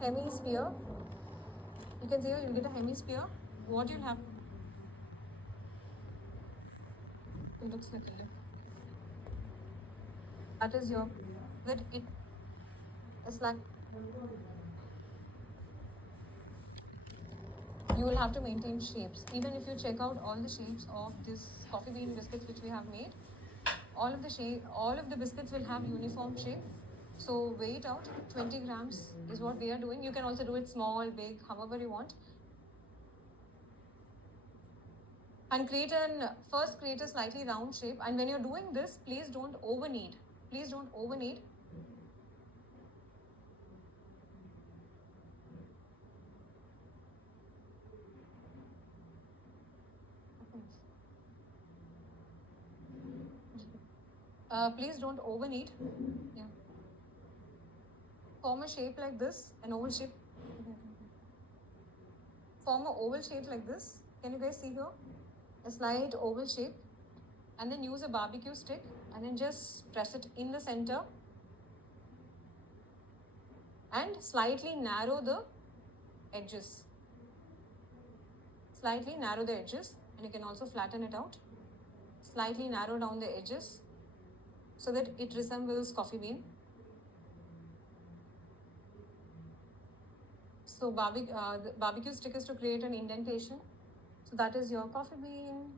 hemisphere. You can see here you'll get a hemisphere. What you'll have, it looks like a lip. That is your, that it is like, you will have to maintain shapes. Even if you check out all the shapes of this coffee bean biscuits which we have made, all of the biscuits will have uniform shape. So weigh it out. 20 grams is what we are doing. You can also do it small, big, however you want. And first create a slightly round shape. And when you're doing this, please don't over knead. Please don't over knead. Please don't over knead. Yeah. Form a shape like this, an oval shape. Form an oval shape like this. Can you guys see here? A slight oval shape. And then use a barbecue stick and then just press it in the center. And slightly narrow the edges. Slightly narrow the edges. And you can also flatten it out. Slightly narrow down the edges so that it resembles coffee bean. So the barbecue stick is to create an indentation. So that is your coffee bean.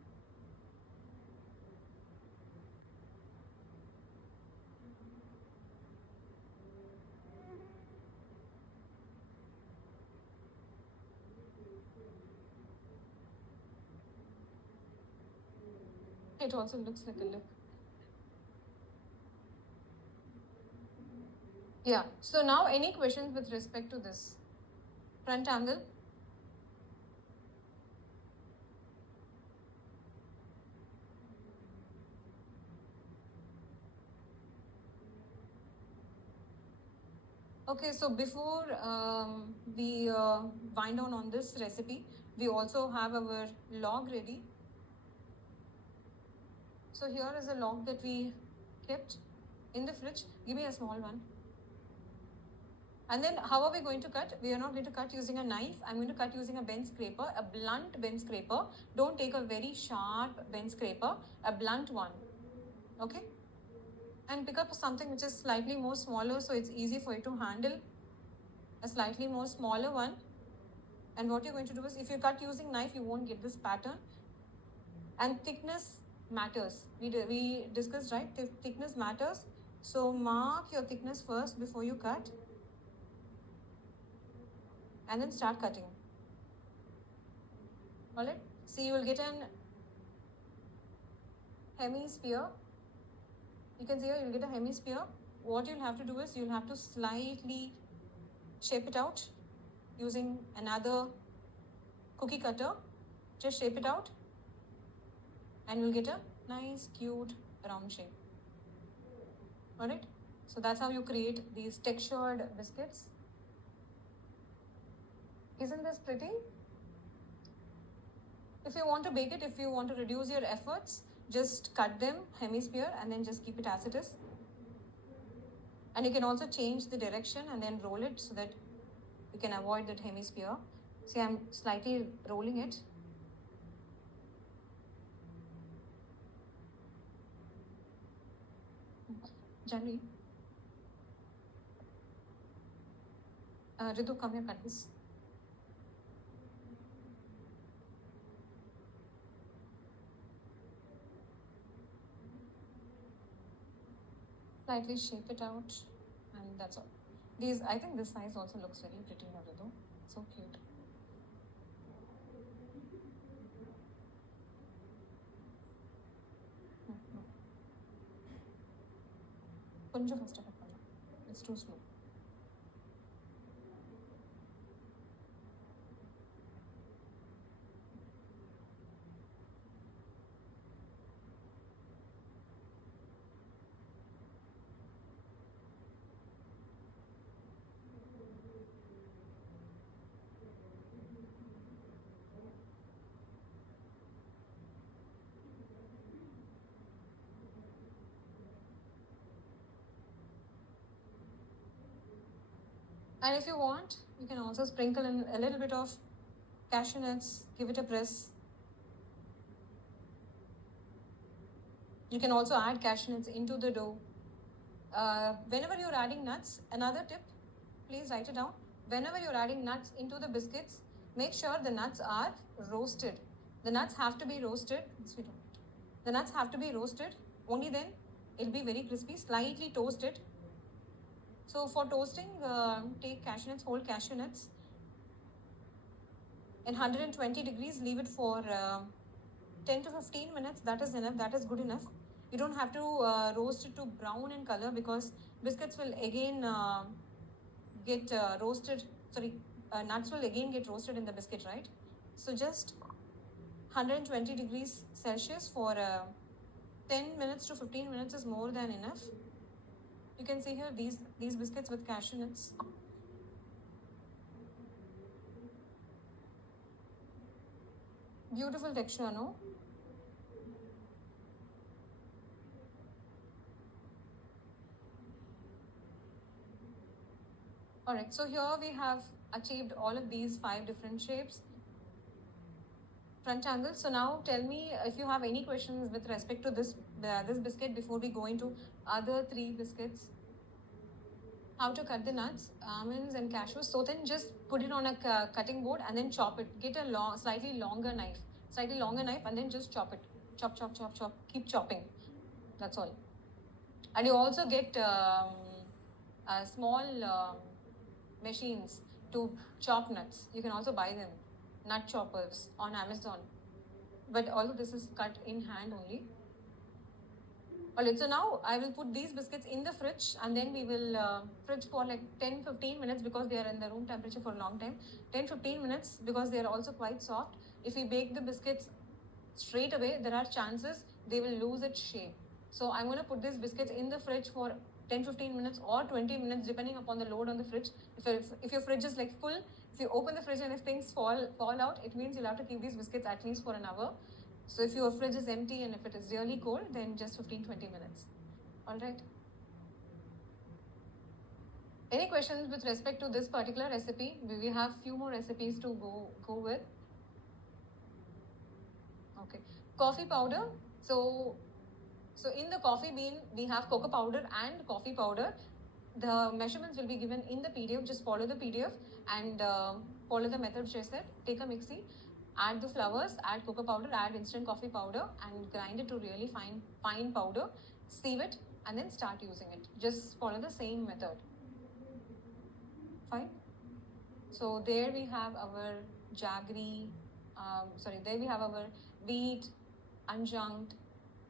It also looks like a lip. Yeah. So now any questions with respect to this? Front angle. Okay, so before we wind down on this recipe, we also have our log ready. So here is a log that we kept in the fridge. Give me a small one. And then how are we going to cut? We are not going to cut using a knife. I'm going to cut using a bench scraper, a blunt bench scraper. Don't take a very sharp bench scraper, a blunt one. Okay? And pick up something which is slightly more smaller so it's easy for you to handle. A slightly more smaller one. And what you're going to do is, if you cut using knife, you won't get this pattern. And thickness matters. We discussed, right? Thickness matters. So mark your thickness first before you cut. And then start cutting. Alright? See, you will get an hemisphere. You can see here, you'll get a hemisphere. What you'll have to do is, you'll have to slightly shape it out using another cookie cutter. Just shape it out. And you'll get a nice, cute, round shape. Alright? So that's how you create these textured biscuits. Isn't this pretty? If you want to bake it, if you want to reduce your efforts, just cut them hemisphere and then just keep it as it is. And you can also change the direction and then roll it so that you can avoid that hemisphere. See, I'm slightly rolling it. Janvi. Ritu, come here, cut this. Slightly shape it out, and that's all. I think this size also looks very pretty, Ritu. So cute. కొంచెం first it's too slow. And if you want, you can also sprinkle in a little bit of cashew nuts, give it a press. You can also add cashew nuts into the dough. Whenever you're adding nuts, another tip, please write it down. Whenever you're adding nuts into the biscuits, make sure the nuts are roasted. The nuts have to be roasted. The nuts have to be roasted. Only then it'll be very crispy. Slightly toasted. So for toasting, take cashew nuts, whole cashew nuts. In 120 degrees, leave it for 10 to 15 minutes. That is enough. That is good enough. You don't have to roast it to brown in color, because biscuits will again get roasted. Sorry, nuts will again get roasted in the biscuit, right? So just 120 degrees Celsius for 10 minutes to 15 minutes is more than enough. You can see here these biscuits with cashew nuts. Beautiful texture, no? Alright, so here we have achieved all of these 5 different shapes. Front angle. So now tell me if you have any questions with respect to this biscuit before we go into other 3 biscuits. How to cut the nuts, almonds and cashews. So then just put it on a cutting board and then chop it. Get a slightly longer knife, and then just chop it. Chop, chop, chop, chop. Keep chopping. That's all. And you also get small machines to chop nuts. You can also buy them, nut choppers on Amazon. But all of this is cut in hand only. Alright, so now I will put these biscuits in the fridge, and then we will fridge for like 10-15 minutes, because they are in the room temperature for a long time. 10-15 minutes, because they are also quite soft. If we bake the biscuits straight away, there are chances they will lose its shape. So I'm going to put these biscuits in the fridge for 10-15 minutes or 20 minutes, depending upon the load on the fridge. If your fridge is like full, if you open the fridge and if things fall out, it means you'll have to keep these biscuits at least for an hour. So if your fridge is empty and if it is really cold, then just 15-20 minutes. All right. Any questions with respect to this particular recipe? We have few more recipes to go with. Okay. Coffee powder. So in the coffee bean, we have cocoa powder and coffee powder. The measurements will be given in the PDF. Just follow the PDF and follow the method which I said. Take a mixie, add the flowers, add cocoa powder, add instant coffee powder, and grind it to really fine powder. Sieve it and then start using it. Just follow the same method. Fine. So there we have our jaggery. There we have our wheat, unjunked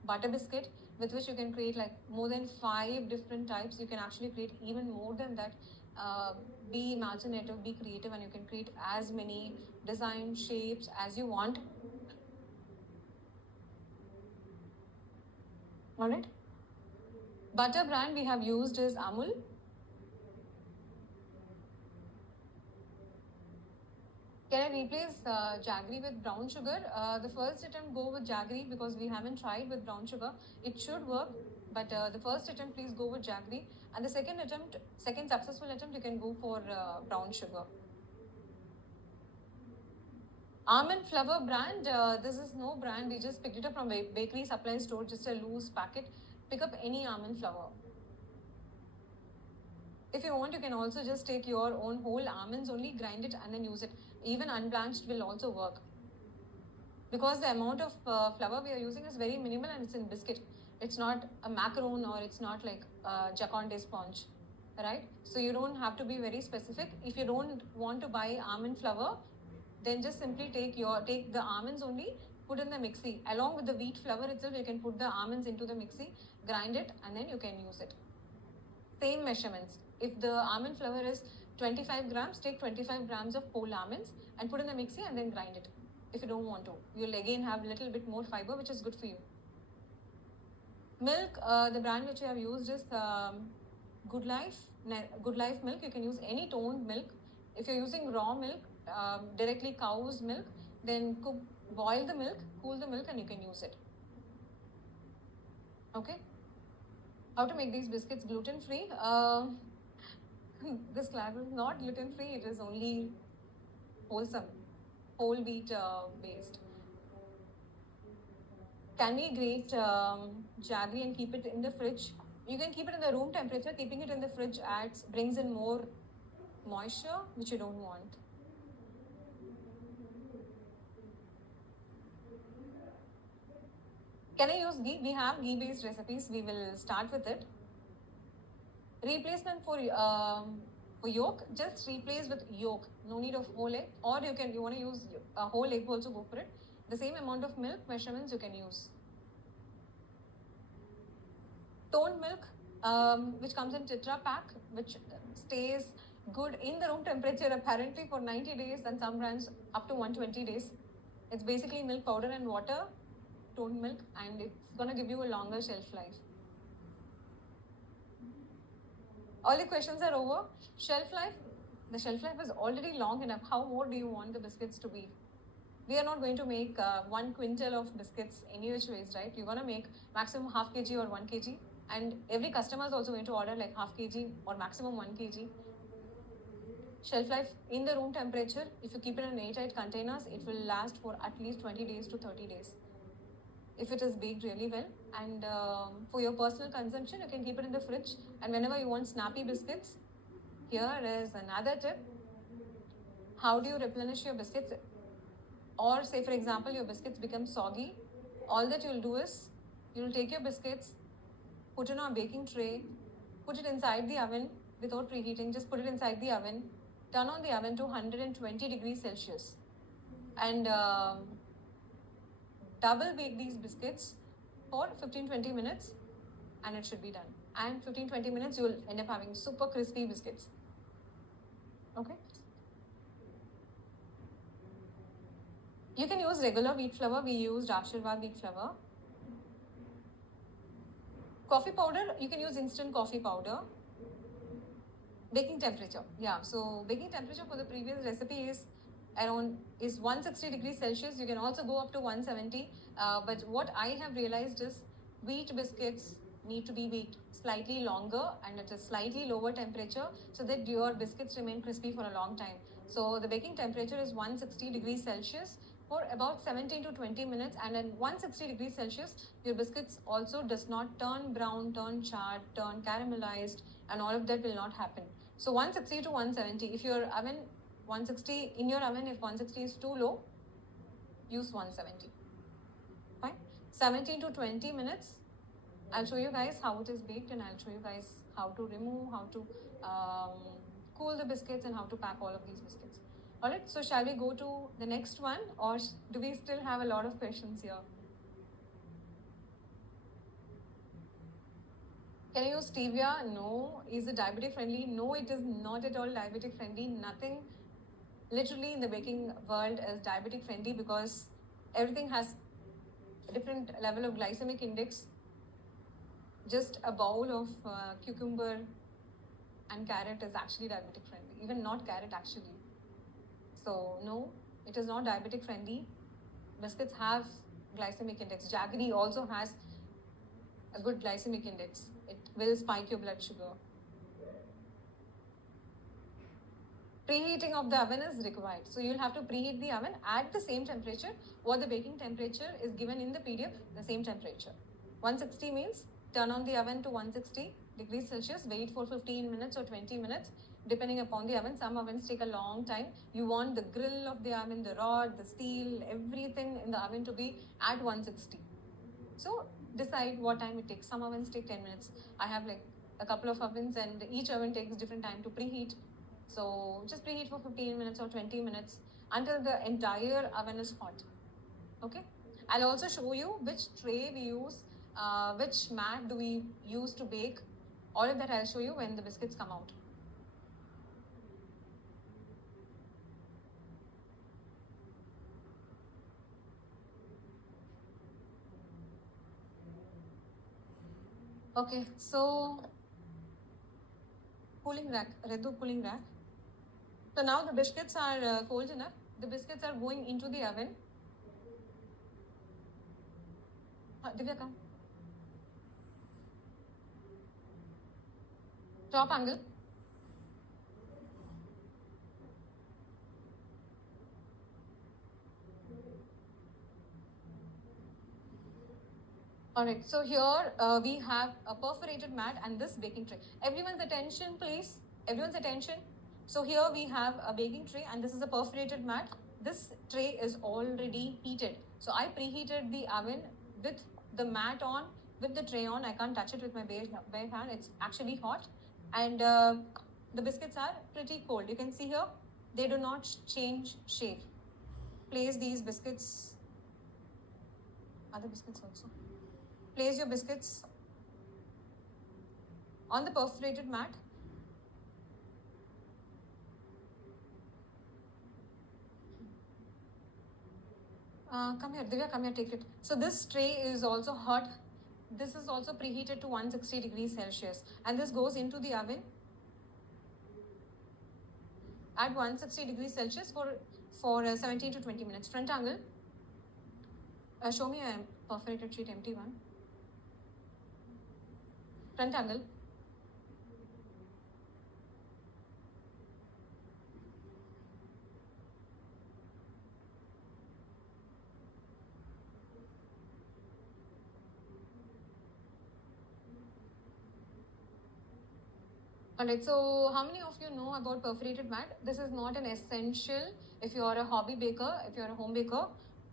butter biscuit, with which you can create like more than 5 different types. You can actually create even more than that. Be imaginative, be creative, and you can create as many design shapes as you want. All right. Butter brand we have used is Amul. Can I replace jaggery with brown sugar? The first attempt, go with jaggery, because we haven't tried with brown sugar. It should work, but the first attempt, please go with jaggery. And the second successful attempt, you can go for brown sugar. Almond flour brand, this is no brand. We just picked it up from a bakery supply store, just a loose packet. Pick up any almond flour. If you want, you can also just take your own whole almonds only, grind it and then use it. Even unblanched will also work. Because the amount of flour we are using is very minimal and it's in biscuit. It's not a macaron or it's not like Jaconde sponge, right? So you don't have to be very specific. If you don't want to buy almond flour, then just simply take the almonds only, put in the mixie. Along with the wheat flour itself, you can put the almonds into the mixie, grind it, and then you can use it. Same measurements. If the almond flour is 25 grams, take 25 grams of whole almonds and put in the mixie and then grind it. If you don't want to, you'll again have a little bit more fiber, which is good for you. Milk, the brand which I have used is Good Life milk. You can use any toned milk. If you're using raw milk, directly cow's milk, then boil the milk, cool the milk, and you can use it. Okay. How to make these biscuits gluten-free? This class is not gluten free, it is only wholesome, whole wheat based. Can we grate jaggery and keep it in the fridge? You can keep it in the room temperature. Keeping it in the fridge brings in more moisture, which you don't want. Can I use ghee? We have ghee-based recipes. We will start with it. Replacement for yolk, just replace with yolk. No need of whole egg. Or you want to use a whole egg also, go for it. The same amount of milk measurements you can use. Toned milk, which comes in Tetra pack, which stays good in the room temperature apparently for 90 days and some brands up to 120 days. It's basically milk powder and water, toned milk, and it's going to give you a longer shelf life. All the questions are over. Shelf life, the shelf life is already long enough. How more do you want the biscuits to be? We are not going to make 1 quintal of biscuits any which ways, right? You're going to make maximum half kg or 1 kg. And every customer is also going to order like half kg or maximum 1 kg. Shelf life in the room temperature, if you keep it in airtight containers, it will last for at least 20 days to 30 days. If it is baked really well. And for your personal consumption, you can keep it in the fridge. And whenever you want snappy biscuits, here is another tip. How do you replenish your biscuits? Or say, for example, your biscuits become soggy. All that you'll do is, you'll take your biscuits, put it on a baking tray, put it inside the oven without preheating, just put it inside the oven, turn on the oven to 120 degrees Celsius and double bake these biscuits for 15-20 minutes and it should be done. And 15-20 minutes, you'll end up having super crispy biscuits. Okay. You can use regular wheat flour. We used Ashirvad wheat flour. Coffee powder, you can use instant coffee powder. Baking temperature, yeah. So baking temperature for the previous recipe is 160 degrees Celsius. You can also go up to 170. But what I have realized is wheat biscuits need to be baked slightly longer and at a slightly lower temperature so that your biscuits remain crispy for a long time. So the baking temperature is 160 degrees Celsius for about 17 to 20 minutes, and at 160 degrees Celsius, your biscuits also does not turn brown, turn charred, turn caramelized, and all of that will not happen. So 160 to 170. If your oven 160 in your oven, if 160 is too low, use 170. Fine. 17 to 20 minutes. I'll show you guys how it is baked, and I'll show you guys how to remove, how to cool the biscuits, and how to pack all of these biscuits. Alright, so shall we go to the next one, or do we still have a lot of questions here? Can I use stevia? No. Is it diabetic friendly? No, it is not at all diabetic friendly. Nothing literally in the baking world is diabetic friendly because everything has a different level of glycemic index. Just a bowl of cucumber and carrot is actually diabetic friendly. Even not carrot actually. So no, it is not diabetic friendly. Biscuits have glycemic index. Jaggery also has a good glycemic index. It will spike your blood sugar. Preheating of the oven is required. So you'll have to preheat the oven at the same temperature what the baking temperature is given in the PDF, the same temperature. 160 means turn on the oven to 160 degrees Celsius, wait for 15 minutes or 20 minutes, depending upon the oven. Some ovens take a long time. You want the grill of the oven, the rod, the steel, everything in the oven to be at 160. So decide what time it takes. Some ovens take 10 minutes. I have like a couple of ovens and each oven takes different time to preheat. So just preheat for 15 minutes or 20 minutes until the entire oven is hot. Okay. I'll also show you which tray we use, which mat do we use to bake. All of that I'll show you when the biscuits come out. Okay, so cooling rack, Redu cooling rack. So now the biscuits are cold enough. The biscuits are going into the oven. Divya, come. Top angle. Alright, so here we have a perforated mat and this baking tray. Everyone's attention please, everyone's attention. So here we have a baking tray and this is a perforated mat. This tray is already heated. So I preheated the oven with the mat on, with the tray on. I can't touch it with my bare hand, it's actually hot. And the biscuits are pretty cold. You can see here, they do not change shape. Place these biscuits, other biscuits also. Place your biscuits on the perforated mat. Come here, Divya, come here, take it. So this tray is also hot. This is also preheated to 160 degrees Celsius. And this goes into the oven at 160 degrees Celsius for 17 to 20 minutes. Front angle. Show me a perforated sheet, empty one. Front angle. Alright, so how many of you know about perforated mat? This is not an essential if you are a hobby baker, if you are a home baker.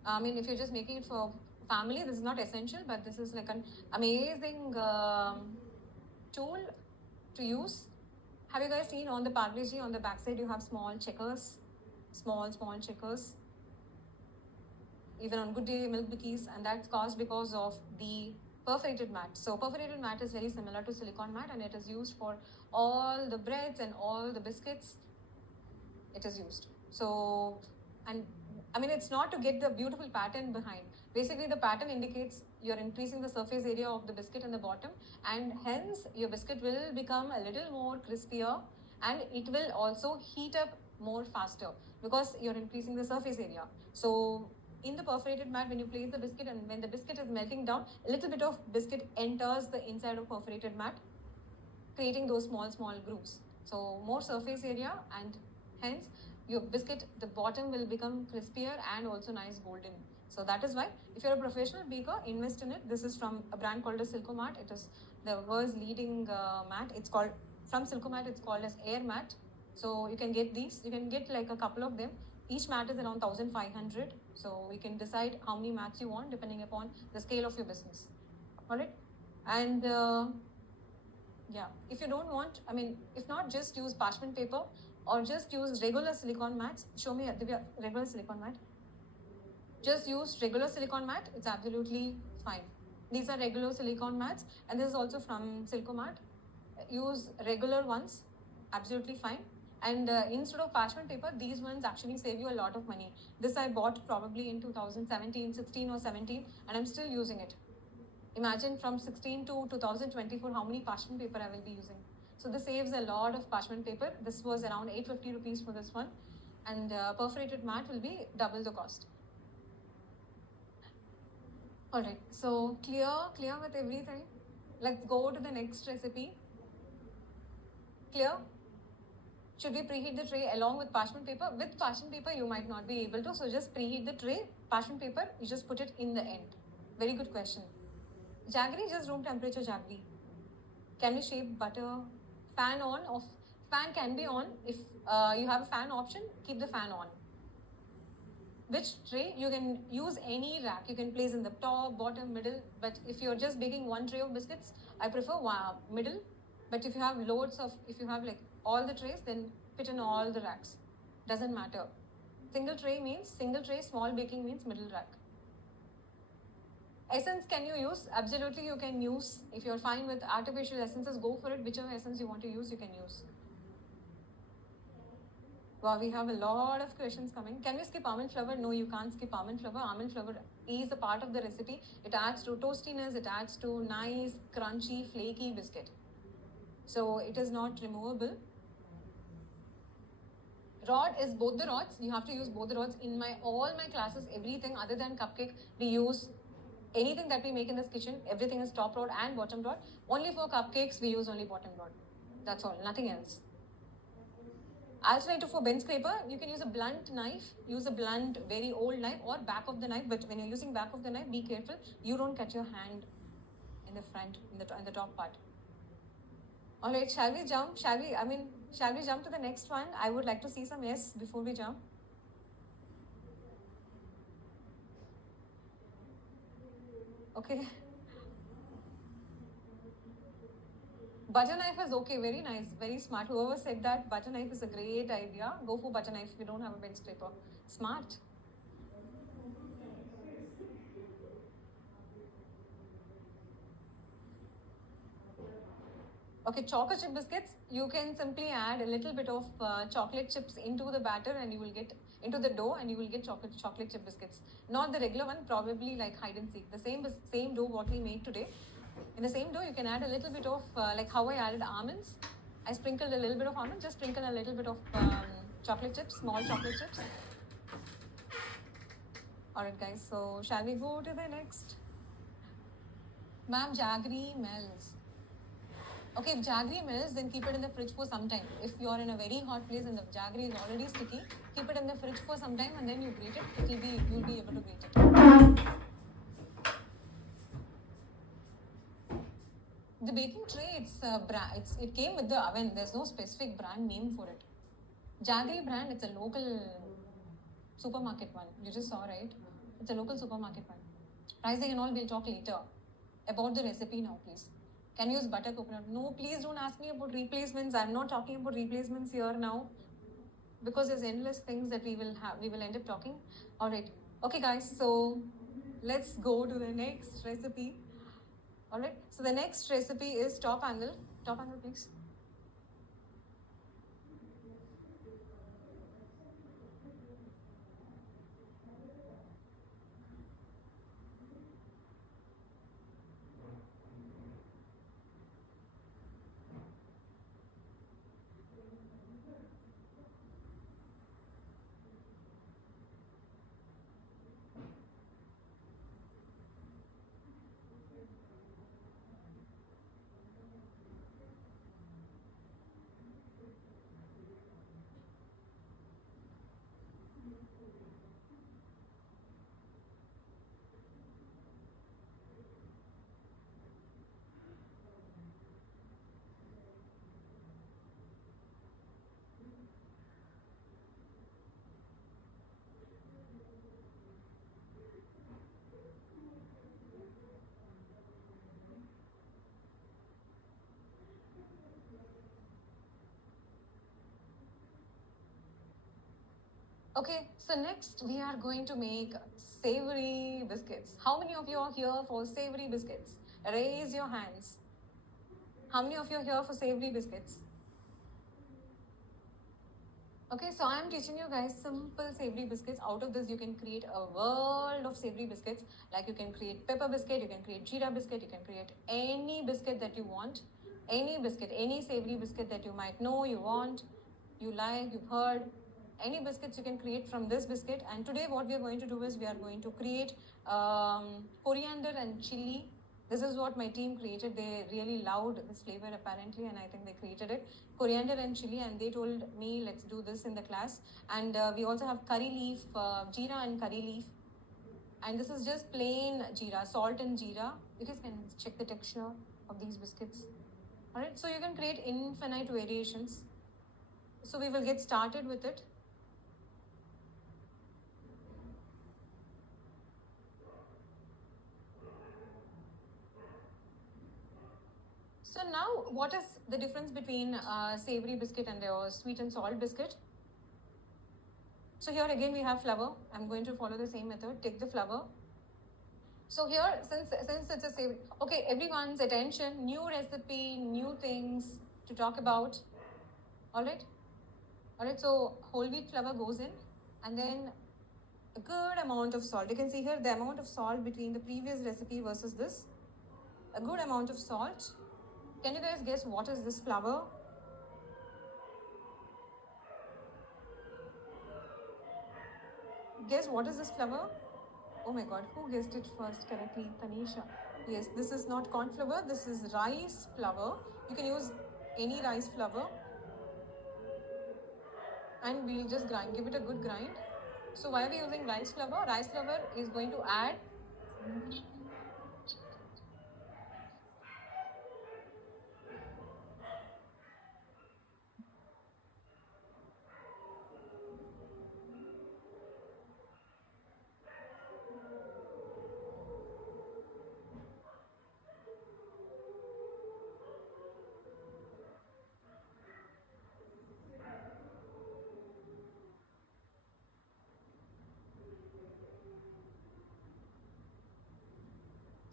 I mean, if you're just making it for family, this is not essential, but this is like an amazing tool to use. Have you guys seen on the Parle-G, on the backside, you have small checkers, small checkers. Even on Good Day Milk Bikis, and that's caused because of the perforated mat. So perforated mat is very similar to silicone mat and it is used for all the breads and all the biscuits. It is used. So, and I mean, it's not to get the beautiful pattern behind. Basically, the pattern indicates you're increasing the surface area of the biscuit in the bottom, and hence your biscuit will become a little more crispier and it will also heat up more faster because you're increasing the surface area. So in the perforated mat, when you place the biscuit and when the biscuit is melting down, a little bit of biscuit enters the inside of perforated mat, creating those small grooves. So more surface area, and hence your biscuit, the bottom will become crispier and also nice golden. So that is why if you're a professional baker, invest in it. This is from a brand called as Silcomat. It is the world's leading mat. It's called, from Silcomat, it's called as Air Mat. So you can get these, you can get like a couple of them. Each mat is around 1500. So you can decide how many mats you want depending upon the scale of your business. Alright? And yeah, if you don't want, I mean, if not, just use parchment paper or just use regular silicone mats. Show me the regular silicone mat. Just use regular silicone mat, it's absolutely fine. These are regular silicone mats, and this is also from Silcomat. Use regular ones, absolutely fine. And instead of parchment paper, these ones actually save you a lot of money. This I bought probably in 2017, 16 or 17, and I'm still using it. Imagine from 16 to 2024, how many parchment paper I will be using. So this saves a lot of parchment paper. This was around 850 rupees for this one. And perforated mat will be double the cost. Alright, so clear with everything. Let's go to the next recipe. Clear? Should we preheat the tray along with parchment paper? With parchment paper, you might not be able to. So just preheat the tray. Parchment paper, you just put it in the end. Very good question. Jaggery, just room temperature jaggery. Can we shape butter? Fan on? Off? Fan can be on. If you have a fan option, keep the fan on. Which tray? You can use any rack. You can place in the top, bottom, middle. But if you're just baking one tray of biscuits, I prefer middle. But if you have loads of, if you have like all the trays, then fit in all the racks. Doesn't matter. Single tray means single tray, small baking means middle rack. Essence can you use? Absolutely you can use. If you're fine with artificial essences, go for it. Whichever essence you want to use, you can use. Wow, we have a lot of questions coming. Can we skip almond flour? No, you can't skip almond flour. Almond flour is a part of the recipe. It adds to toastiness, it adds to nice, crunchy, flaky biscuit. So it is not removable. Rod is both the rods. You have to use both the rods. In all my classes, everything other than cupcake, we use anything that we make in this kitchen. Everything is top rod and bottom rod. Only for cupcakes, we use only bottom rod. That's all, nothing else. Alternative for bench scraper, you can use a blunt knife, use a blunt, very old knife or back of the knife. But when you're using back of the knife, be careful, you don't cut your hand in the front, in the top part. All right, shall we jump? Shall we jump to the next one? I would like to see some yes before we jump. Okay. Butter knife is okay, very nice, very smart. Whoever said that butter knife is a great idea, go for butter knife if you don't have a bench scraper. Smart. Okay, chocolate chip biscuits, you can simply add a little bit of chocolate chips into the batter and you will get into the dough and you will get chocolate chip biscuits. Not the regular one, probably like hide and seek. The same dough what we made today. In the same dough, you can add a little bit of like how I added almonds. I sprinkled a little bit of almonds, just sprinkle a little bit of chocolate chips, small chocolate chips. Alright guys, so shall we go to the next? Ma'am, jaggery melts. Okay, if jaggery melts, then keep it in the fridge for some time. If you are in a very hot place and the jaggery is already sticky, keep it in the fridge for some time and then you grate it. You'll be able to grate it. The baking tray, it came with the oven. There's no specific brand name for it. Jaggery brand, it's a local supermarket one. You just saw, right? It's a local supermarket one. Pricing and all, we'll talk later. About the recipe now, please. Can you use butter coconut? No, please don't ask me about replacements. I'm not talking about replacements here now. Because there's endless things that we will end up talking. Alright. Okay guys, so let's go to the next recipe. Alright, so the next recipe is top angle. Top angle, please. Okay, so next we are going to make savory biscuits. How many of you are here for savory biscuits? Raise your hands. How many of you are here for savory biscuits? Okay, so I am teaching you guys simple savory biscuits. Out of this, you can create a world of savory biscuits. Like you can create pepper biscuit, you can create jeera biscuit, you can create any biscuit that you want. Any biscuit, any savory biscuit that you might know, you want, you like, you've heard. Any biscuits you can create from this biscuit. And today what we are going to do is we are going to create coriander and chili. This is what my team created. They really loved this flavor apparently, and I think they created it. Coriander and chili, and they told me let's do this in the class. And we also have curry leaf, jeera and curry leaf. And this is just plain jeera, salt and jeera. You guys can check the texture of these biscuits. Alright, so you can create infinite variations. So we will get started with it. So now, what is the difference between savory biscuit and sweet and salt biscuit? So here again we have flour. I'm going to follow the same method. Take the flour. So here, since it's a savory, okay, everyone's attention, new recipe, new things to talk about. Alright? Alright, so whole wheat flour goes in, and then a good amount of salt. You can see here the amount of salt between the previous recipe versus this. A good amount of salt. Can you guys guess what is this flour? Guess what is this flour? Oh my god, who guessed it first correctly? Tanisha. Yes, this is not corn flour, this is rice flour. You can use any rice flour. And we'll just grind, give it a good grind. So why are we using rice flour? Rice flour is going to add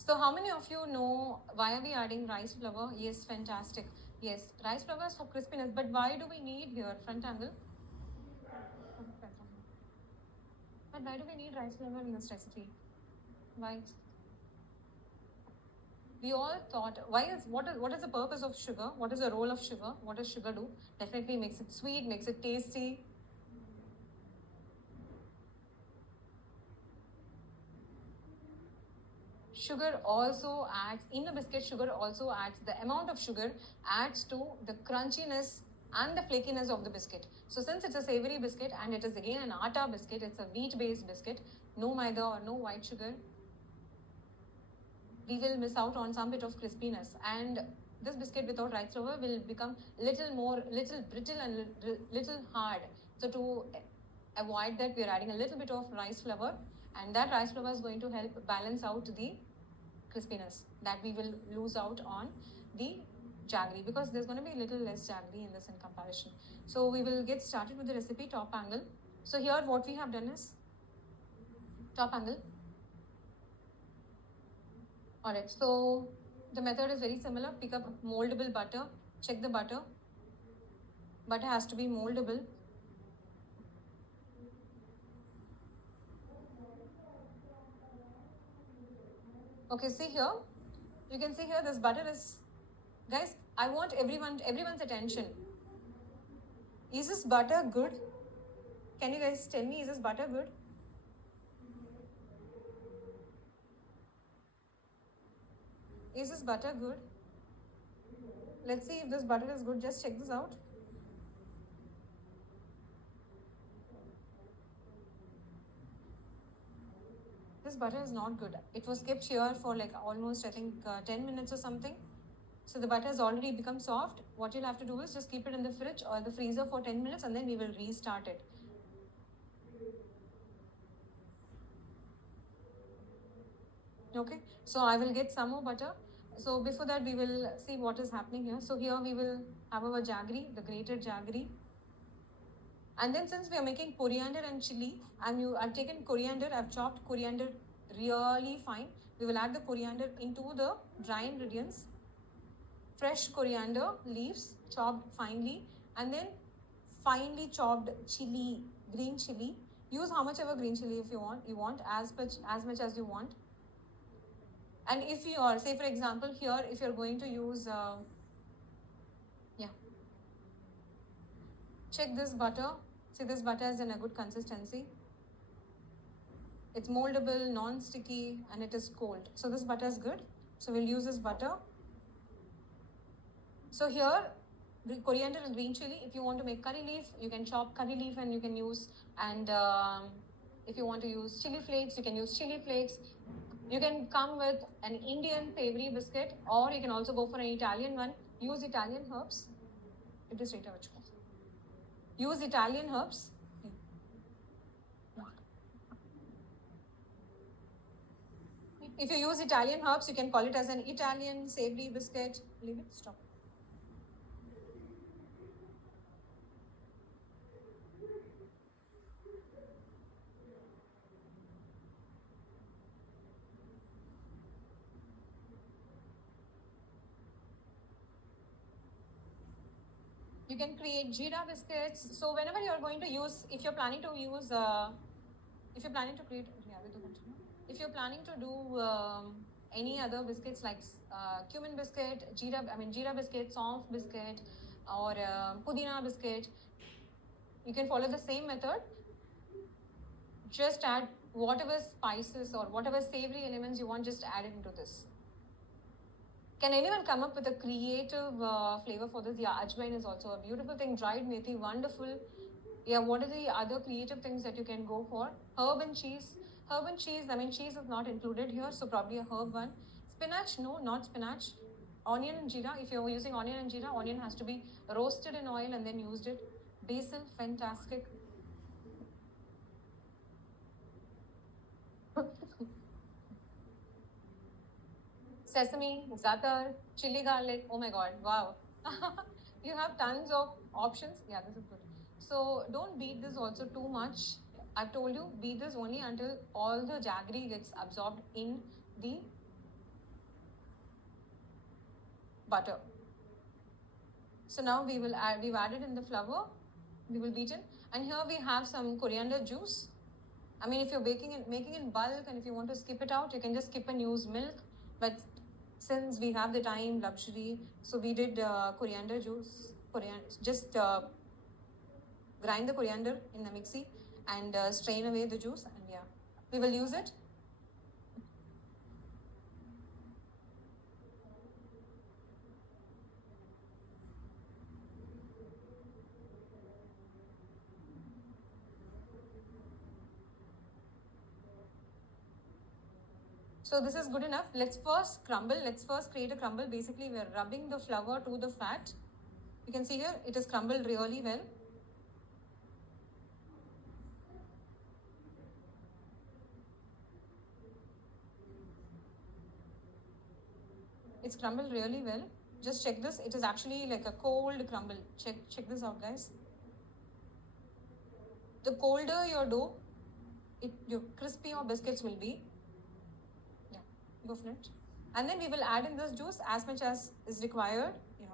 So how many of you know why are we adding rice flour? Yes, fantastic. Yes, rice flour is for crispiness, but why do we need here front angle? But why do we need rice flour in this recipe? Why? We all thought, what is the purpose of sugar? What is the role of sugar? What does sugar do? Definitely makes it sweet, makes it tasty. Sugar also adds, in the biscuit, sugar also adds, the amount of sugar adds to the crunchiness and the flakiness of the biscuit. So since it's a savory biscuit and it is again an atta biscuit, it's a wheat-based biscuit, no maida or no white sugar, we will miss out on some bit of crispiness. And this biscuit without rice flour will become little brittle and little hard. So to avoid that, we are adding a little bit of rice flour, and that rice flour is going to help balance out the crispiness that we will lose out on the jaggery, because there's going to be a little less jaggery in this in comparison. So we will get started with the recipe top angle. So here what we have done is top angle. Alright, so the method is very similar. Pick up moldable butter, check the butter. Butter has to be moldable. Okay, see here, you can see here this butter is, guys, I want everyone's attention. Is this butter good? Can you guys tell me, is this butter good? Is this butter good? Let's see if this butter is good. Just check this out. This butter is not good. It was kept here for like almost, I think, 10 minutes or something. So the butter has already become soft. What you'll have to do is just keep it in the fridge or the freezer for 10 minutes and then we will restart it. Okay, so I will get some more butter. So before that, we will see what is happening here. So here we will have our jaggery, the grated jaggery. And then since we are making coriander and chili, I've taken coriander, I've chopped coriander really fine. We will add the coriander into the dry ingredients. Fresh coriander leaves chopped finely, and then finely chopped chili, green chili. Use how much ever green chili if you want. You want as much as you want. And if you are, say for example, here if you're going to use, check this butter. See, this butter is in a good consistency. It's moldable, non-sticky, and it is cold. So this butter is good. So we'll use this butter. So here, coriander and green chili. If you want to make curry leaf, you can chop curry leaf and you can use. And if you want to use chili flakes, you can use chili flakes. You can come with an Indian savory biscuit, or you can also go for an Italian one. Use Italian herbs. It is straight. Use Italian herbs. If you use Italian herbs, you can call it as an Italian savory biscuit. Leave it, stop. You can create jeera biscuits. So whenever you're going to use, if you're planning to use, if you're planning to create, if you're planning to do any other biscuits like cumin biscuit, jeera biscuit, saunf biscuit, or pudina biscuit, you can follow the same method. Just add whatever spices or whatever savory elements you want, just add it into this. Can anyone come up with a creative flavor for this? Yeah, ajwain is also a beautiful thing. Dried methi, wonderful. Yeah, what are the other creative things that you can go for? Herb and cheese. Herb and cheese, cheese is not included here, so probably a herb one. Spinach, no, not spinach. Onion and jeera, if you're using onion and jeera, onion has to be roasted in oil and then used it. Basil, fantastic. Sesame, za'atar, chili garlic. Oh my god, wow. You have tons of options. Yeah, this is good. So don't beat this also too much. I've told you, beat this only until all the jaggery gets absorbed in the butter. So now we've added in the flour, we will beat in, and here we have some coriander juice. I mean, if you're making in bulk and if you want to skip it out, you can just skip and use milk. But since we have the time, luxury, so we did coriander juice, just grind the coriander in the mixie and strain away the juice, and yeah, we will use it. So this is good enough. Let's first crumble. Let's first create a crumble. Basically, we are rubbing the flour to the fat. You can see here, it is crumbled really well. It's crumbled really well. Just check this. It is actually like a cold crumble. Check this out, guys. The colder your dough, your crispy your biscuits will be. Yeah, go for it. And then we will add in this juice as much as is required. Yeah.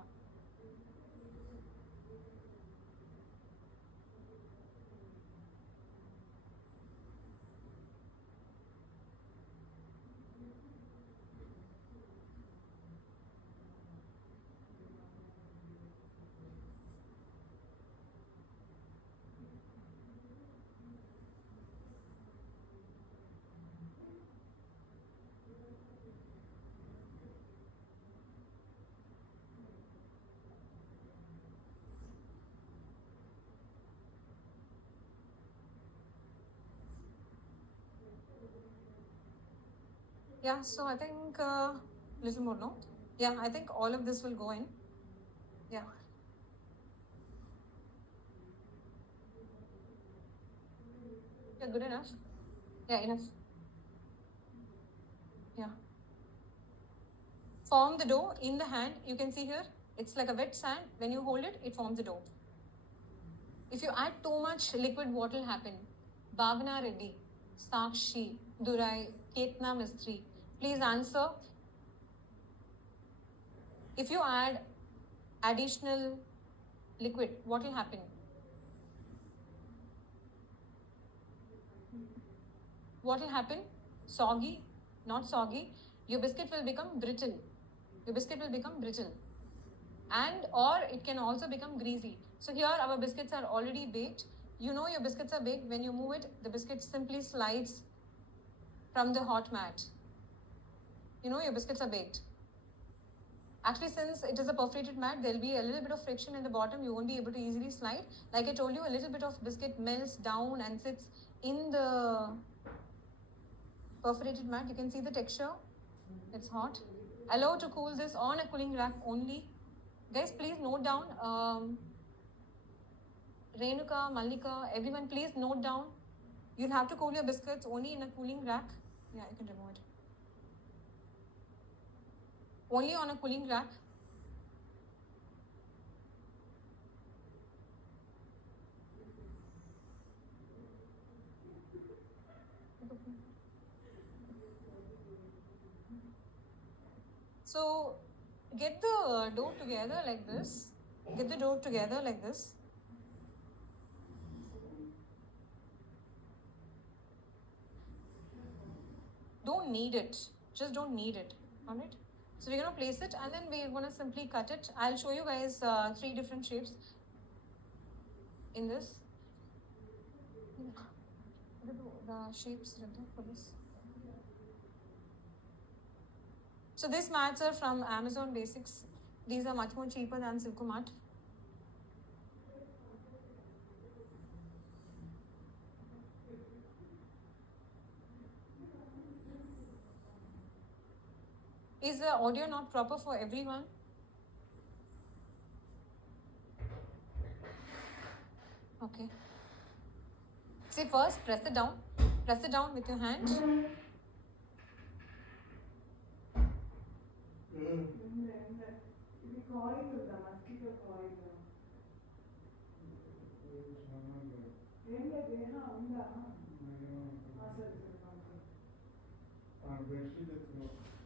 Yeah, so I think little more, no? Yeah, I think all of this will go in. Yeah. Yeah, good enough. Yeah, enough. Yeah. Form the dough in the hand. You can see here, it's like a wet sand. When you hold it, it forms the dough. If you add too much liquid, what will happen? Bhavana Reddy, Sakshi, Durai, Ketna Mistry, please answer. If you add additional liquid, what will happen? What will happen? Soggy, not soggy. Your biscuit will become brittle. Your biscuit will become brittle. And or it can also become greasy. So here our biscuits are already baked. You know your biscuits are baked. When you move it, the biscuit simply slides from the hot mat. You know your biscuits are baked. Actually, since it is a perforated mat, there'll be a little bit of friction in the bottom. You won't be able to easily slide. Like I told you, a little bit of biscuit melts down and sits in the perforated mat. You can see the texture. It's hot. Allow to cool this on a cooling rack only. Guys, please note down. Renuka, Mallika, everyone, please note down. You'll have to cool your biscuits only in a cooling rack. Yeah, you can remove it. Only on a cooling rack. So get the dough together like this. Get the dough together like this. Don't knead it. Just don't knead it. Alright? So we're gonna place it and then we're gonna simply cut it. I'll show you guys 3 different shapes in this. The shapes for this. So these mats are from Amazon Basics. These are much more cheaper than Silcomat. Is the audio not proper for everyone? Okay. See, first press it down. Press it down with your hand.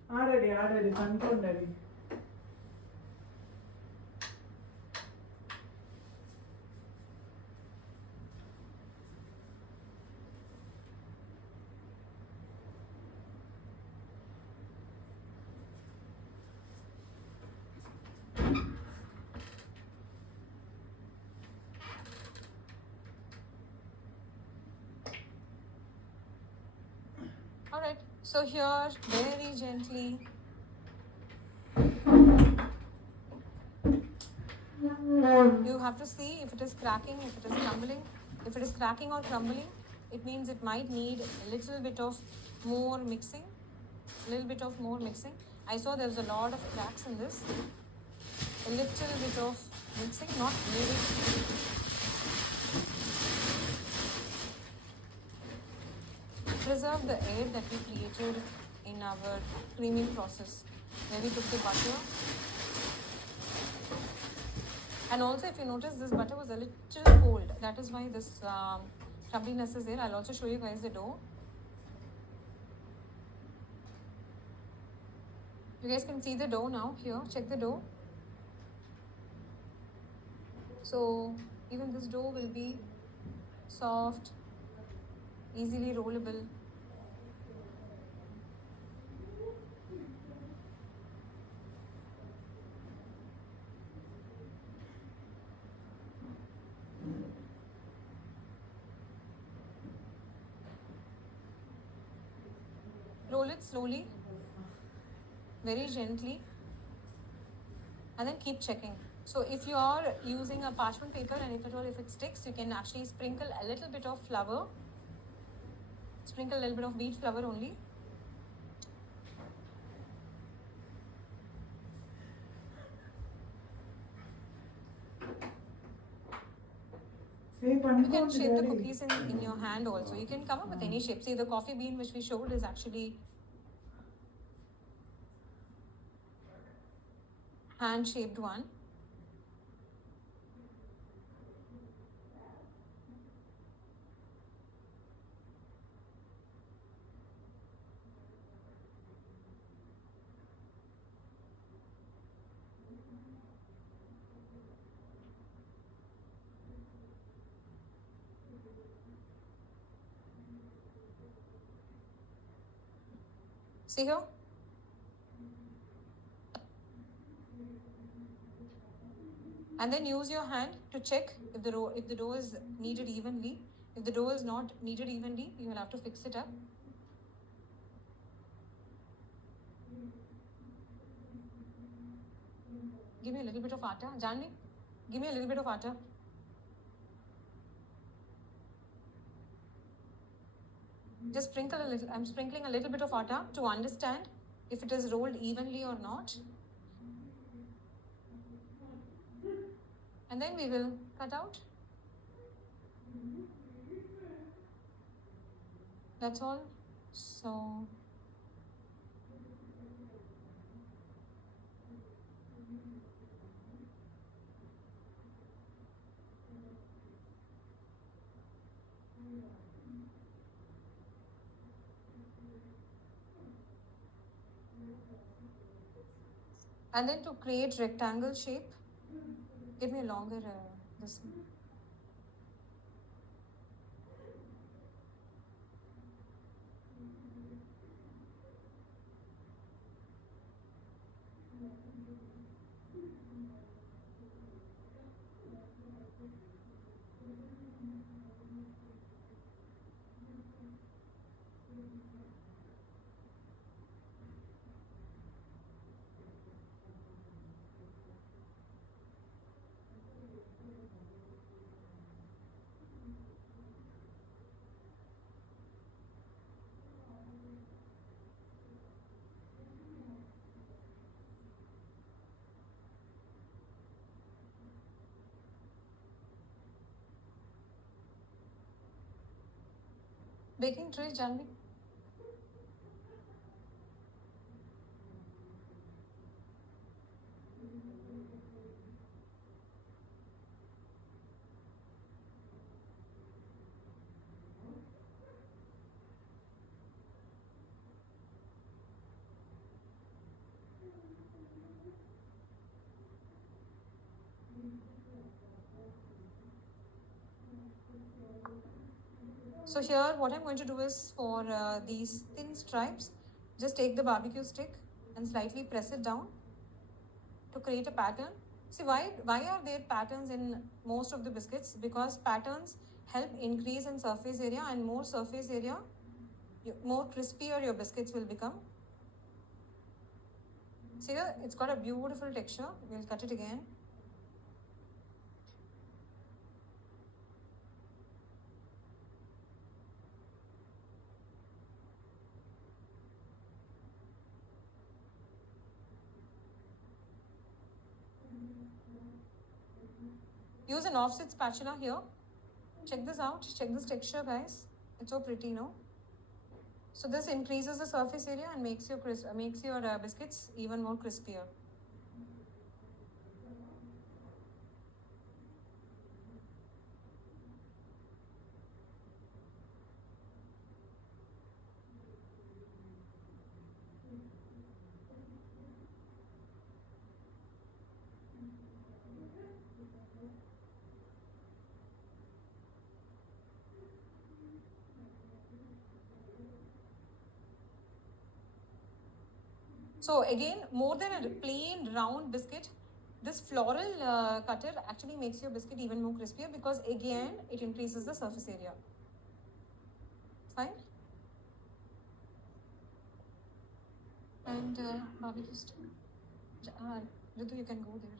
Already, confirmed. So here, very gently, you have to see if it is cracking, if it is crumbling. If it is cracking or crumbling, it means it might need a little bit of more mixing. I saw there's a lot of cracks in this. A little bit of mixing, not really. Preserve the air that we created in our creaming process, where we took the butter. And also, if you notice, this butter was a little cold. That is why this crumbliness is there. I'll also show you guys the dough. You guys can see the dough now. Here, check the dough. So even this dough will be soft, easily rollable. Roll it slowly, very gently, and then keep checking. So if you are using a parchment paper and if it sticks, you can actually sprinkle a little bit of flour. Sprinkle a little bit of wheat flour only. You can shape the cookies in your hand also. You can come up with any shape. See, the coffee bean which we showed is actually hand-shaped one. See here? And then use your hand to check if the dough is kneaded evenly. If the dough is not kneaded evenly, you will have to fix it up. Give me a little bit of atta. Janvi, give me a little bit of atta. Just sprinkle a little. I'm sprinkling a little bit of atta to understand if it is rolled evenly or not. And then we will cut out. That's all. So and then to create rectangle shape, give me a longer this one. Baking tray, Janvi. So here what I'm going to do is for these thin stripes, just take the barbecue stick and slightly press it down to create a pattern. See, why are there patterns in most of the biscuits? Because patterns help increase in surface area, and more surface area, more crispier your biscuits will become. See here, it's got a beautiful texture. We'll cut it again. Use an offset spatula here. Check this out. Check this texture, guys. It's so pretty, no? So this increases the surface area and makes your biscuits even more crispier. So again, more than a plain round biscuit, this floral cutter actually makes your biscuit even more crispier because again, it increases the surface area. Fine. And barbecue stick. Ritu, you can go there.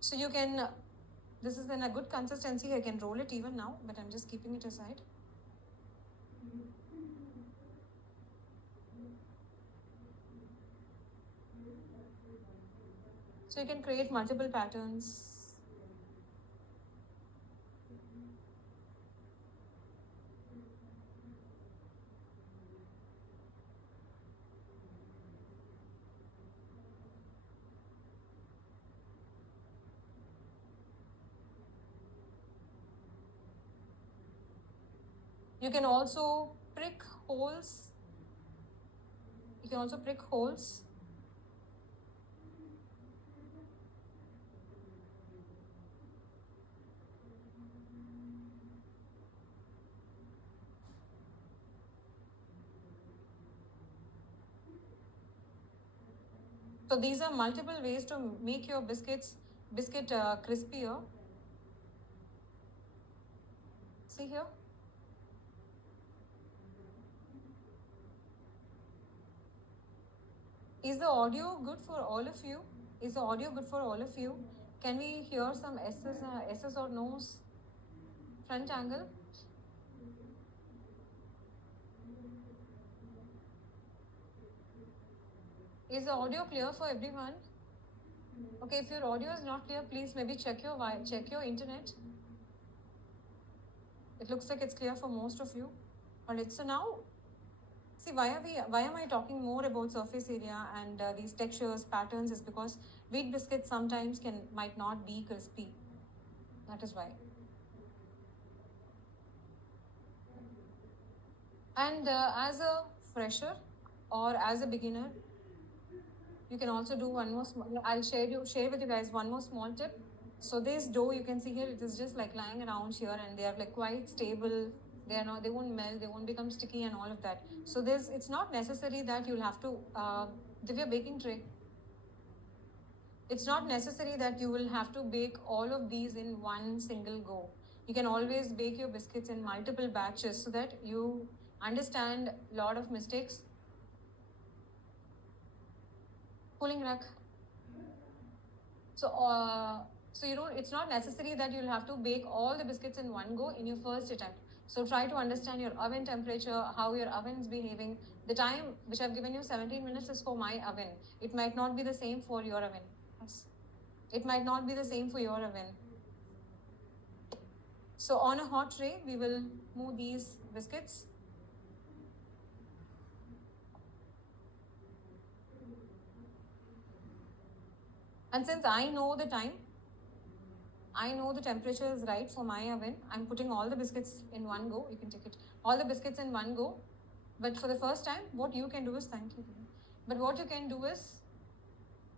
So you can, this is in a good consistency. I can roll it even now, but I'm just keeping it aside. So you can create multiple patterns. You can also prick holes. You can also prick holes. So these are multiple ways to make your biscuit crispier. See here. Is the audio good for all of you? Is the audio good for all of you? Can we hear some S's or no's? Front angle. Is the audio clear for everyone? Okay, if your audio is not clear, please maybe check your internet. It looks like it's clear for most of you. Alright, so now, see why am I talking more about surface area and these textures, patterns is because wheat biscuits sometimes might not be crispy. That is why. And as a fresher or as a beginner, you can also do one more I'll share with you guys one more small tip. So this dough you can see here, it is just like lying around here and they are like quite stable. They won't melt, they won't become sticky and all of that. So it's not necessary that you'll have to Divya, baking tray. It's not necessary that you will have to bake all of these in one single go. You can always bake your biscuits in multiple batches so that you understand a lot of mistakes. Cooling rack. So you don't. It's not necessary that you'll have to bake all the biscuits in one go in your first attempt. So try to understand your oven temperature, how your oven is behaving. The time which I've given you, 17 minutes, is for my oven. It might not be the same for your oven. Yes. It might not be the same for your oven. So on a hot tray, we will move these biscuits. And since I know the time, I know the temperature is right for my oven, I'm putting all the biscuits in one go. You can take it. All the biscuits in one go. But for the first time, what you can do is, thank you. But what you can do is,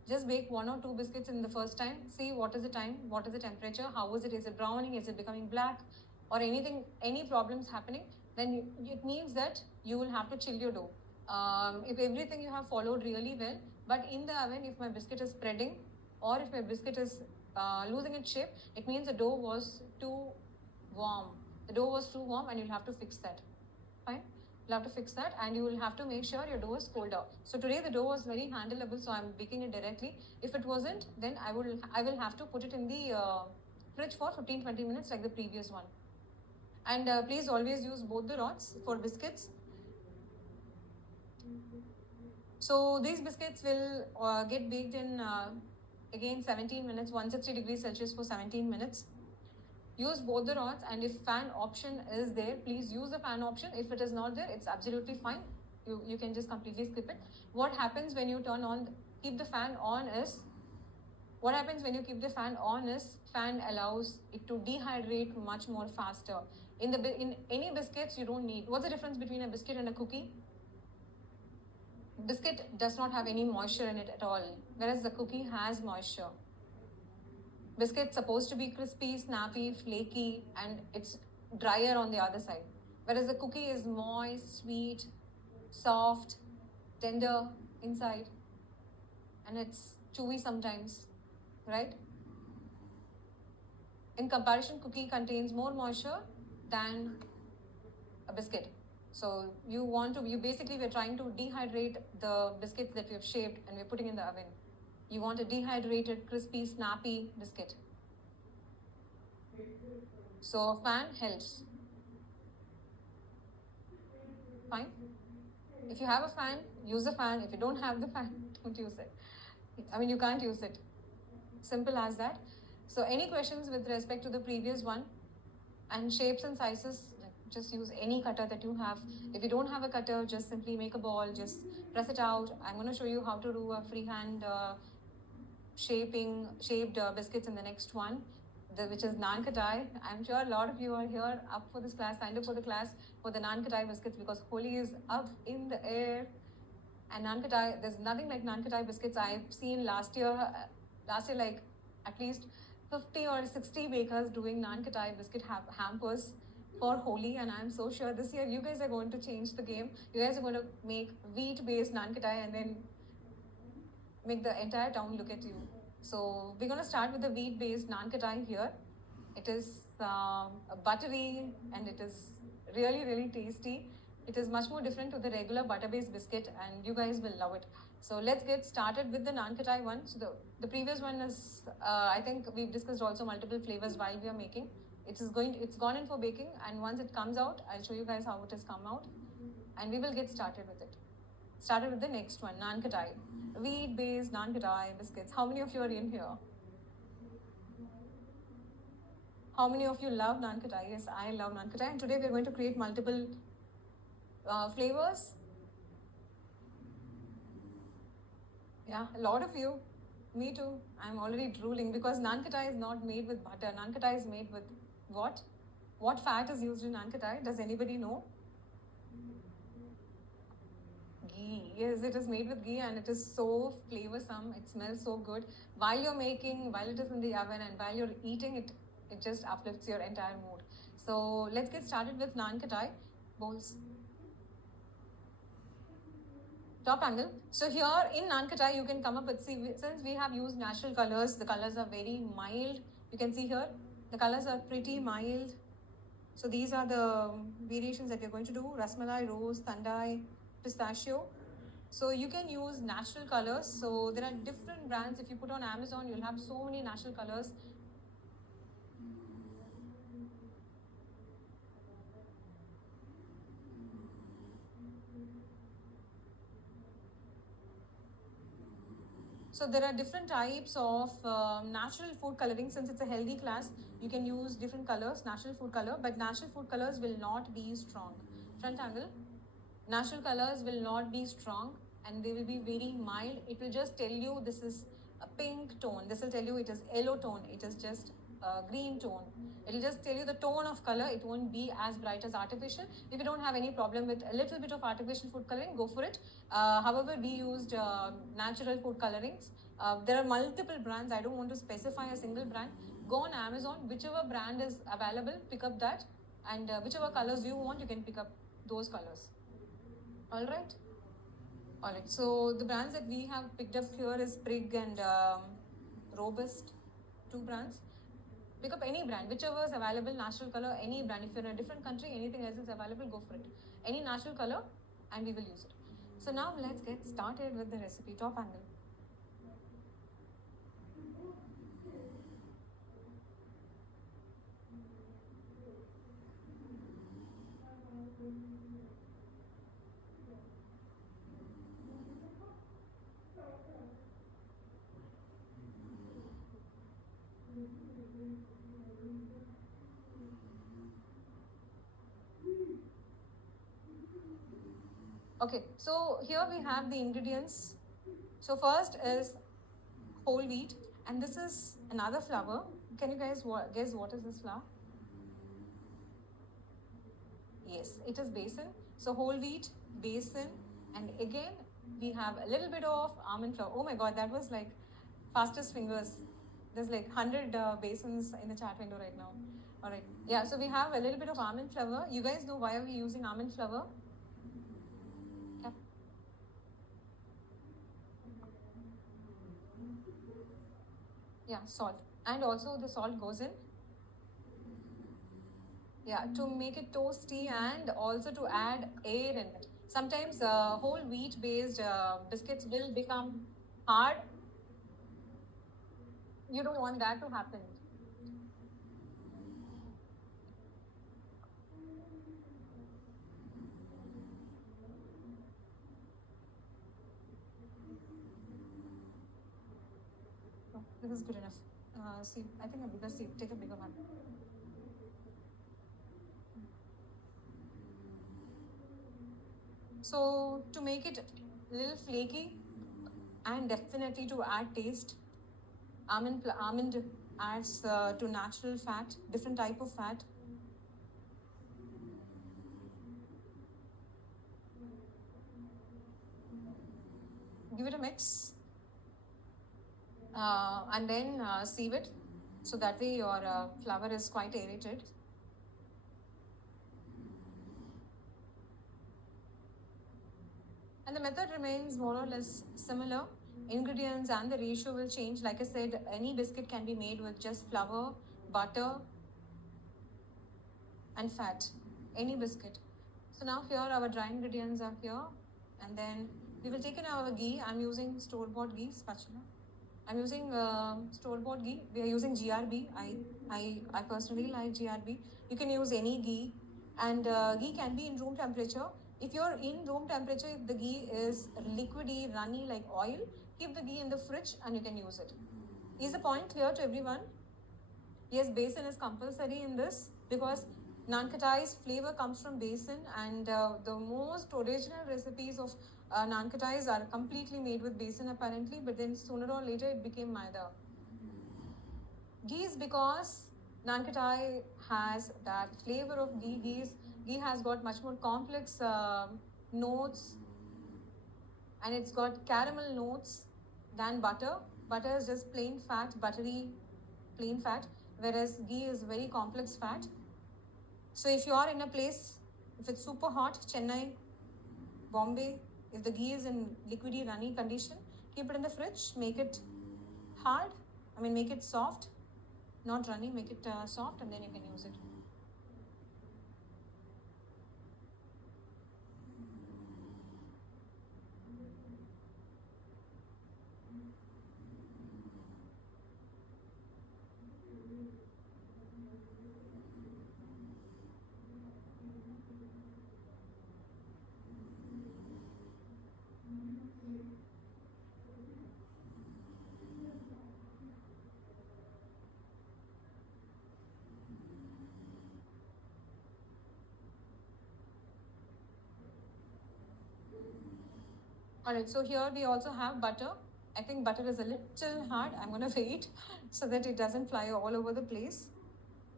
just bake 1 or 2 biscuits in the first time. See what is the time, what is the temperature, how is it browning, is it becoming black, or anything, any problems happening. then it means that you will have to chill your dough. If everything you have followed really well, but in the oven, if my biscuit is spreading or if my biscuit is losing its shape, it means the dough was too warm. The dough was too warm and you'll have to fix that. Fine? You'll have to fix that and you will have to make sure your dough is cooled out. So today the dough was very handleable, so I'm baking it directly. If it wasn't, then I will have to put it in the fridge for 15-20 minutes like the previous one. And please always use both the rods for biscuits. So these biscuits will get baked in again 17 minutes, 160 degrees Celsius for 17 minutes. Use both the rods, and if fan option is there, please use the fan option. If it is not there, it's absolutely fine. You can just completely skip it. What happens when you turn on, keep the fan on is, what happens when you keep the fan on is, fan allows it to dehydrate much more faster. In any biscuits, you don't need, what's the difference between a biscuit and a cookie? Biscuit does not have any moisture in it at all, whereas the cookie has moisture. Biscuit's supposed to be crispy, snappy, flaky, and it's drier on the other side. Whereas the cookie is moist, sweet, soft, tender inside, and it's chewy sometimes, right? In comparison, cookie contains more moisture than a biscuit. So we're trying to dehydrate the biscuits that we have shaped and we're putting in the oven. You want a dehydrated, crispy, snappy biscuit. So a fan helps. Fine. If you have a fan, use the fan. If you don't have the fan, don't use it. I mean, you can't use it. Simple as that. So any questions with respect to the previous one? And shapes and sizes, just use any cutter that you have. If you don't have a cutter, just simply make a ball, just press it out. I'm going to show you how to do a freehand shaped biscuits in the next one, which is naan katai. I'm sure a lot of you are here up for this class, signed up for the class for the naan katai biscuits, because Holi is up in the air. And naan katai, there's nothing like naan katai biscuits. I've seen last year like at least 50 or 60 bakers doing naan katai biscuit hampers for Holi, and I'm so sure this year you guys are going to change the game. You guys are going to make wheat-based naan katai and then make the entire town look at you. So we're going to start with the wheat-based naan katai here. It is buttery and it is really, really tasty. It is much more different to the regular butter-based biscuit, and you guys will love it. So let's get started with the naan katai one. So the previous one is, I think we've discussed also multiple flavors while we are making. It's gone in for baking, and once it comes out, I'll show you guys how it has come out, and we will get started with it. Started with the next one, naan katai. Wheat-based naan katai biscuits. How many of you are in here? How many of you love naan katai? Yes, I love naan katai, and today we're going to create multiple flavors. Yeah, a lot of you. Me too. I'm already drooling because naan katai is not made with butter. Naan katai is made with what? What fat is used in naan katai? Does anybody know? Ghee. Yes, it is made with ghee and it is so flavorsome. It smells so good. While you're making, while it is in the oven and while you're eating it, it just uplifts your entire mood. So let's get started with naan katai bowls. Top angle. So here in naan katai, you can come up with, since we have used natural colors, the colors are very mild. You can see here, the colors are pretty mild. So these are the variations that we're going to do: rasmalai, rose, thandai, pistachio. So you can use natural colors. So there are different brands. If you put on Amazon, you'll have so many natural colors. So there are different types of natural food coloring. Since it's a healthy class, you can use different colors, natural food color, but natural food colors will not be strong. Front angle. Natural colors will not be strong and they will be very mild. It will just tell you this is a pink tone. This will tell you it is yellow tone. It is just a green tone. It will just tell you the tone of color. It won't be as bright as artificial. If you don't have any problem with a little bit of artificial food coloring, go for it. However, we used natural food colorings. There are multiple brands. I don't want to specify a single brand. Go on Amazon, whichever brand is available, pick up that. and whichever colors you want, you can pick up those colors. All right. All right. So the brands that we have picked up here is Prig and Robust, two brands. Pick up any brand, whichever is available, natural color, any brand. If you're in a different country, anything else is available, go for it. Any natural color, and we will use it. So now let's get started with the recipe. Top angle. Okay, so here we have the ingredients. So first is whole wheat, and this is another flour. Can you guys guess what is this flour? Yes, it is besan. So whole wheat, besan, and again we have a little bit of almond flour. Oh my god, that was like fastest fingers. There's like 100 basins in the chat window right now. All right, yeah, so we have a little bit of almond flour. You guys know why are we using almond flour? Yeah. Yeah, salt. And also the salt goes in. Yeah, to make it toasty and also to add air in it. Sometimes whole wheat based biscuits will become hard. You don't want that to happen. No, this is good enough. See, I think a bigger seed. Take a bigger one. So to make it a little flaky and definitely to add taste, almond adds to natural fat, different type of fat. Give it a mix, and then sieve it, so that way your flour is quite aerated. And the method remains more or less similar. Ingredients and the ratio will change. Like I said, any biscuit can be made with just flour, butter, and fat. Any biscuit. So now here our dry ingredients are here, and then we will take in our ghee. I'm using store-bought ghee spatula. I'm using store-bought ghee. We are using GRB. I personally like GRB. You can use any ghee, and ghee can be in room temperature. If you're in room temperature, if the ghee is liquidy, runny like oil, keep the ghee in the fridge and you can use it. Is the point clear to everyone? Yes, besan is compulsory in this because naan khatai's flavor comes from besan, and the most original recipes of naan khatai's are completely made with besan apparently, but then sooner or later it became maida. Ghee is because naan khatai has that flavor of ghee. Ghee has got much more complex notes, and it's got caramel notes than butter. Butter is just plain fat, buttery, plain fat, whereas ghee is very complex fat. So if you are in a place, if it's super hot, Chennai, Bombay, if the ghee is in liquidy runny condition, keep it in the fridge, make it hard, make it soft, not runny, make it soft, and then you can use it. Alright, so here we also have butter. I think butter is a little hard. I'm going to wait so that it doesn't fly all over the place.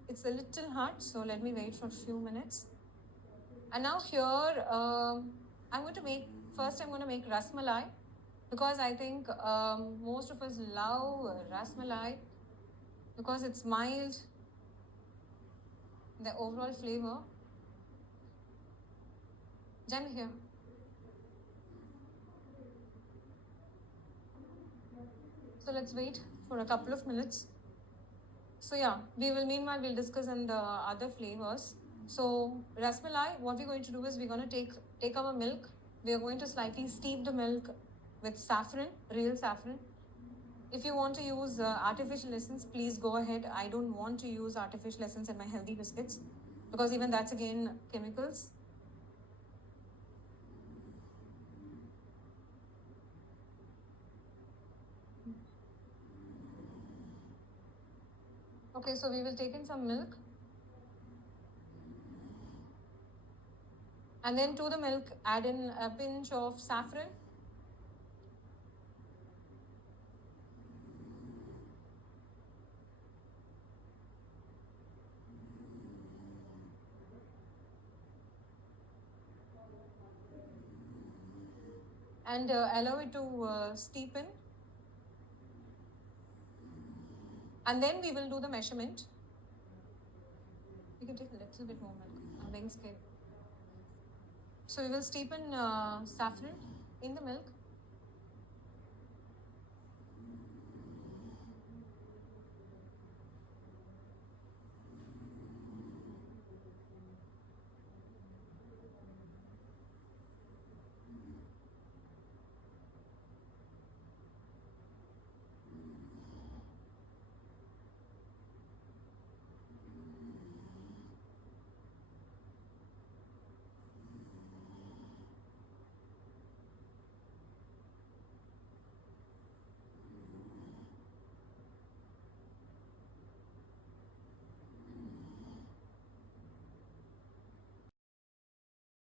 It's a little hard, so let me wait for a few minutes. And now here, I'm going to make ras malai, because I think most of us love ras malai because it's mild, the overall flavor. Jen, here. So let's wait for a couple of minutes. So yeah, meanwhile we'll discuss on the other flavors. So rasmalai, what we're going to do is we're going to take our milk. We are going to slightly steep the milk with saffron, real saffron. If you want to use artificial essence, please go ahead. I don't want to use artificial essence in my healthy biscuits because even that's again chemicals. Okay, so we will take in some milk. And then to the milk, add in a pinch of saffron. And allow it to steepen. And then we will do the measurement. You can take a little bit more milk. I'm being scared. So we will steepen saffron in the milk.